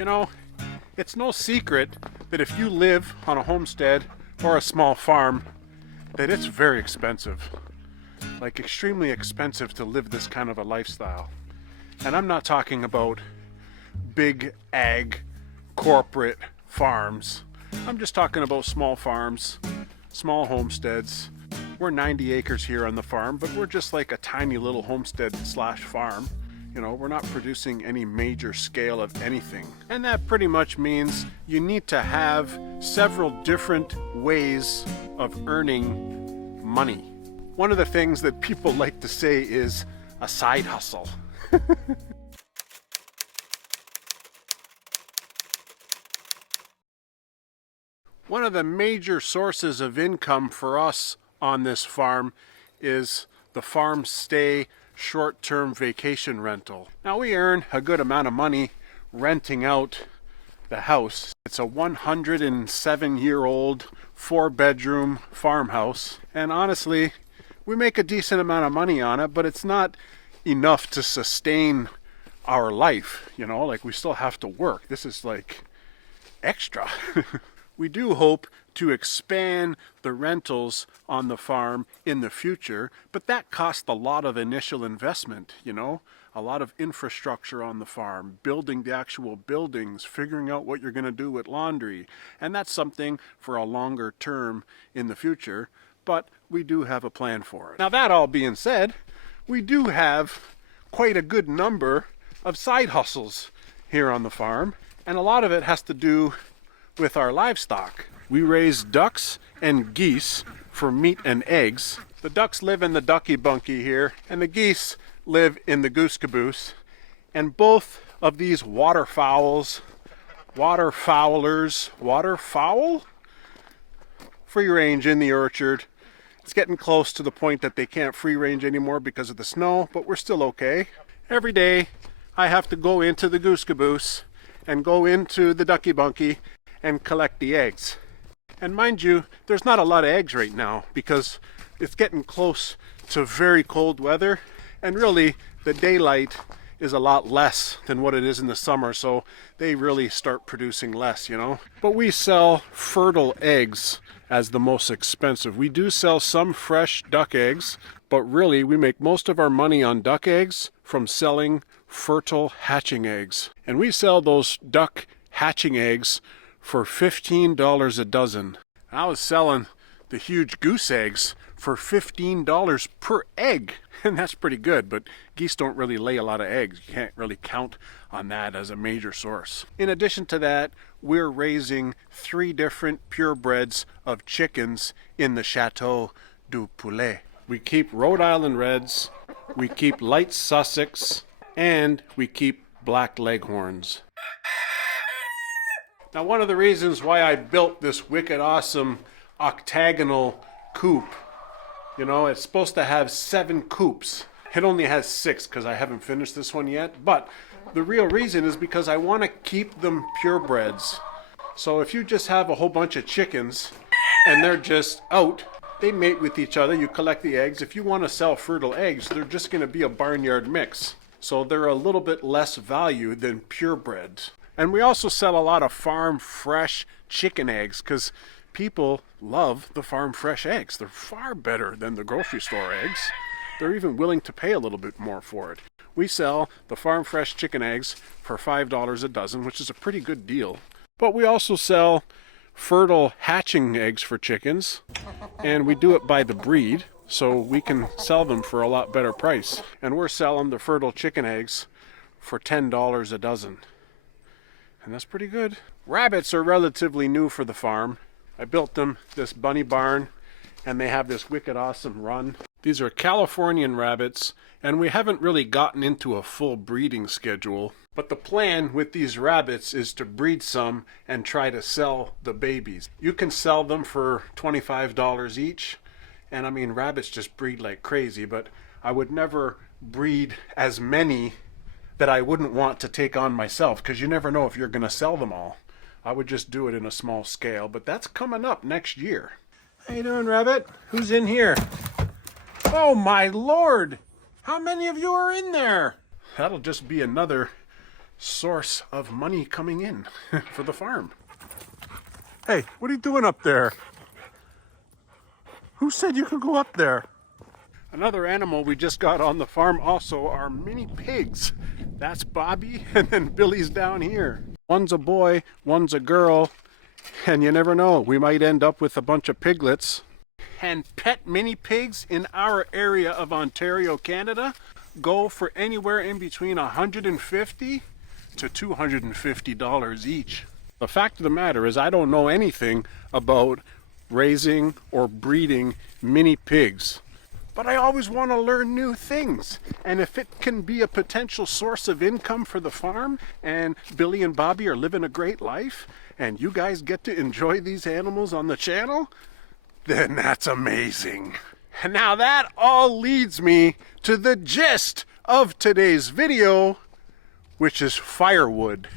You know, it's no secret that if you live on a homestead or a small farm, that it's very expensive. Like extremely expensive to live this kind of a lifestyle. And I'm not talking about big ag corporate farms. I'm just talking about small farms, small homesteads. We're 90 acres here on the farm, but we're just like a tiny little homestead slash farm. You know, we're not producing any major scale of anything. And that pretty much means you need to have several different ways of earning money. One of the things that people like to say is a side hustle. One of the major sources of income for us on this farm is the farm stay short-term vacation rental. Now we earn a good amount of money renting out the house. It's a 107-year-old 4-bedroom farmhouse, and honestly we make a decent amount of money on it, but it's not enough to sustain our life, you know, like we still have to work. This is like extra. We do hope to expand the rentals on the farm in the future, but that costs a lot of initial investment, you know, a lot of infrastructure on the farm, building the actual buildings, figuring out what you're going to do with laundry, and that's something for a longer term in the future, but we do have a plan for it. Now that all being said, we do have quite a good number of side hustles here on the farm, and a lot of it has to do with our livestock. We raise ducks and geese for meat and eggs. The ducks live in the ducky bunkie here, and the geese live in the goose caboose. And both of these waterfowl, free range in the orchard. It's getting close to the point that they can't free range anymore because of the snow, but we're still okay. Every day I have to go into the goose caboose and go into the ducky bunkie and collect the eggs. And mind you, there's not a lot of eggs right now because it's getting close to very cold weather, and really the daylight is a lot less than what it is in the summer, so they really start producing less, you know. But we sell fertile eggs as the most expensive. We do sell some fresh duck eggs, but really we make most of our money on duck eggs from selling fertile hatching eggs. And we sell those duck hatching eggs for $15 a dozen. I was selling the huge goose eggs for $15 per egg, and that's pretty good, but geese don't really lay a lot of eggs. You can't really count on that as a major source. In addition to that, we're raising 3 different purebreds of chickens in the Chateau du Poulet. We keep Rhode Island Reds, we keep light Sussex, and we keep black Leghorns. Now, one of the reasons why I built this wicked awesome octagonal coop, you know, it's supposed to have 7 coops. It only has 6 because I haven't finished this one yet, but the real reason is because I want to keep them purebreds. So if you just have a whole bunch of chickens and they're just out, they mate with each other, you collect the eggs. If you want to sell fertile eggs, they're just going to be a barnyard mix. So they're a little bit less value than purebreds. And we also sell a lot of farm fresh chicken eggs because people love the farm fresh eggs. They're far better than the grocery store eggs. They're even willing to pay a little bit more for it. We sell the farm fresh chicken eggs for $5 a dozen, which is a pretty good deal. But we also sell fertile hatching eggs for chickens, and we do it by the breed, so we can sell them for a lot better price. And we're selling the fertile chicken eggs for $10 a dozen. And that's pretty good. Rabbits are relatively new for the farm. I built them this bunny barn, and they have this wicked awesome run. These are Californian rabbits, and we haven't really gotten into a full breeding schedule. But the plan with these rabbits is to breed some and try to sell the babies. You can sell them for $25 each, and I mean, rabbits just breed like crazy, but I would never breed as many that I wouldn't want to take on myself, because you never know if you're going to sell them all. I would just do it in a small scale, but that's coming up next year. How you doing, Rabbit? Who's in here? Oh my lord! How many of you are in there? That'll just be another source of money coming in for the farm. Hey, what are you doing up there? Who said you could go up there? Another animal we just got on the farm also are mini pigs. That's Bobby, and then Billy's down here. One's a boy, one's a girl, and you never know, we might end up with a bunch of piglets. And pet mini pigs in our area of Ontario, Canada, go for anywhere in between $150 to $250 each. The fact of the matter is I don't know anything about raising or breeding mini pigs. But I always want to learn new things. And if it can be a potential source of income for the farm, and Billy and Bobby are living a great life, and you guys get to enjoy these animals on the channel, then that's amazing. And now that all leads me to the gist of today's video, which is firewood.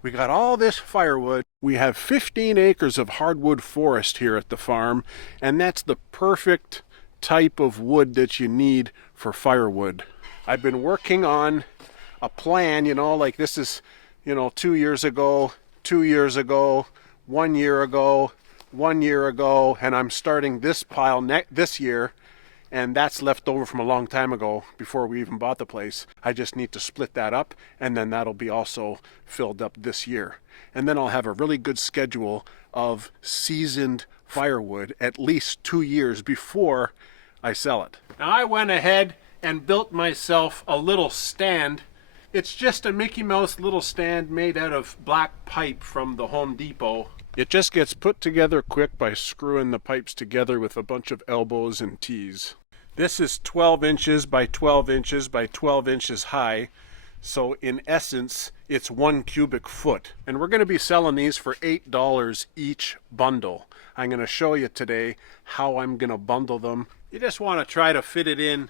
We got all this firewood. We have 15 acres of hardwood forest here at the farm, and that's the perfect type of wood that you need for firewood. I've been working on a plan, like this is, 2 years ago, 2 years ago, 1 year ago, 1 year ago, and I'm starting this pile this year, and that's left over from a long time ago before we even bought the place. I just need to split that up, and then that'll be also filled up this year. And then I'll have a really good schedule of seasoned firewood at least 2 years before I sell it. Now I went ahead and built myself a little stand. It's just a Mickey Mouse little stand made out of black pipe from the Home Depot. It just gets put together quick by screwing the pipes together with a bunch of elbows and T's. This is 12 inches by 12 inches by 12 inches high. So in essence, it's 1 cubic foot. And we're going to be selling these for $8 each bundle. I'm going to show you today how I'm going to bundle them. You just want to try to fit it in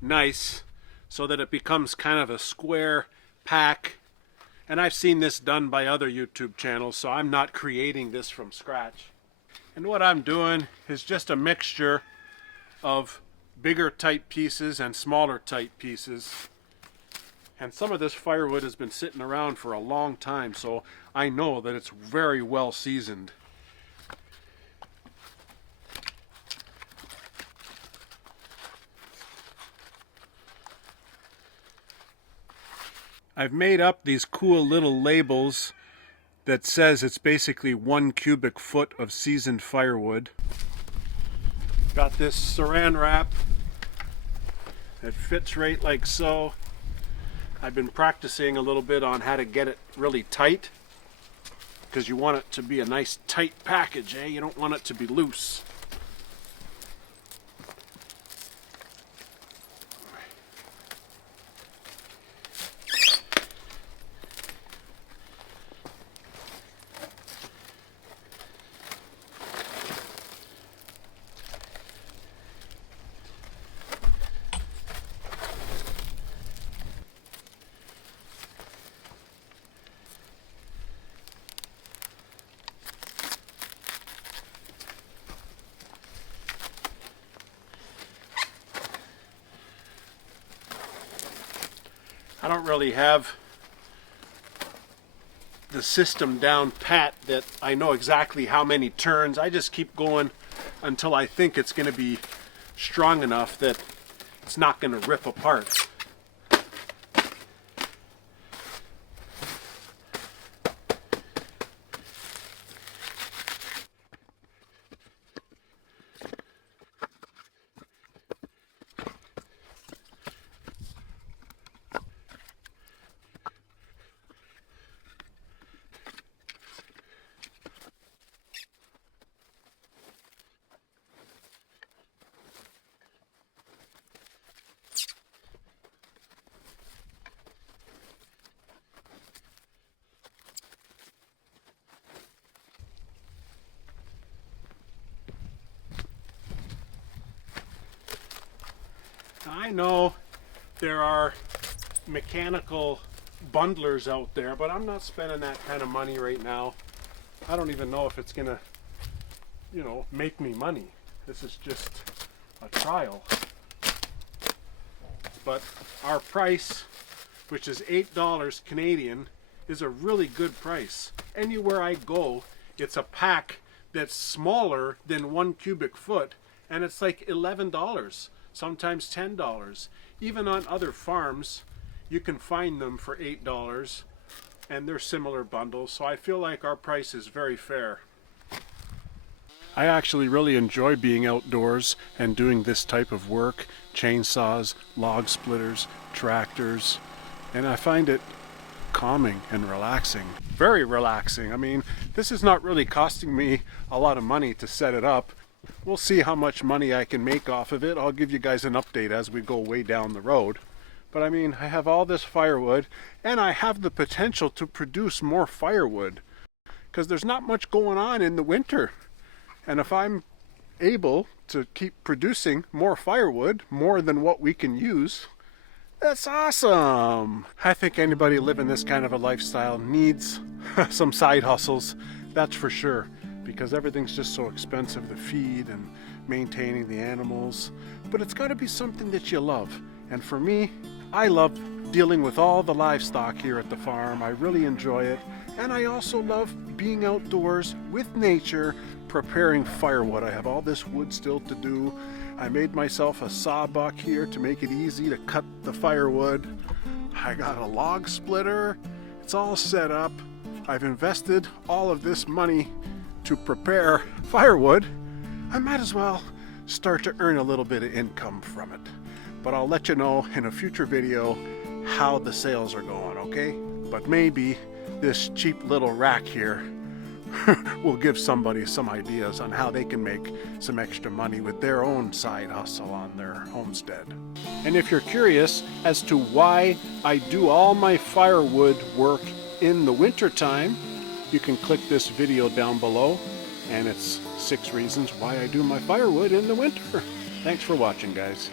nice so that it becomes kind of a square pack. And I've seen this done by other YouTube channels, so I'm not creating this from scratch. And what I'm doing is just a mixture of bigger type pieces and smaller type pieces. And some of this firewood has been sitting around for a long time, so I know that it's very well seasoned. I've made up these cool little labels that says it's basically 1 cubic foot of seasoned firewood. Got this saran wrap that fits right like so. I've been practicing a little bit on how to get it really tight, because you want it to be a nice tight package, eh? You don't want it to be loose. I don't really have the system down pat that I know exactly how many turns. I just keep going until I think it's going to be strong enough that it's not going to rip apart. I know there are mechanical bundlers out there, but I'm not spending that kind of money right now. I don't even know if it's gonna, make me money. This is just a trial. But our price which is $8 Canadian, is a really good price. Anywhere I go, it's a pack that's smaller than 1 cubic foot, and it's like $11, sometimes $10. Even on other farms, you can find them for $8, and they're similar bundles, so I feel like our price is very fair. I actually really enjoy being outdoors and doing this type of work, chainsaws, log splitters, tractors, and I find it calming and relaxing. Very relaxing. I mean, this is not really costing me a lot of money to set it up. We'll see how much money I can make off of it. I'll give you guys an update as we go way down the road. But I mean, I have all this firewood, and I have the potential to produce more firewood because there's not much going on in the winter. And if I'm able to keep producing more firewood, more than what we can use, that's awesome. I think anybody living this kind of a lifestyle needs some side hustles, that's for sure, because everything's just so expensive, the feed and maintaining the animals. But it's got to be something that you love. And for me, I love dealing with all the livestock here at the farm. I really enjoy it. And I also love being outdoors with nature, preparing firewood. I have all this wood still to do. I made myself a sawbuck here to make it easy to cut the firewood. I got a log splitter. It's all set up. I've invested all of this money to prepare firewood. I might as well start to earn a little bit of income from it. But I'll let you know in a future video how the sales are going, okay? But maybe this cheap little rack here will give somebody some ideas on how they can make some extra money with their own side hustle on their homestead. And if you're curious as to why I do all my firewood work in the winter time, you can click this video down below, and it's 6 reasons why I do my firewood in the winter. Thanks for watching, guys.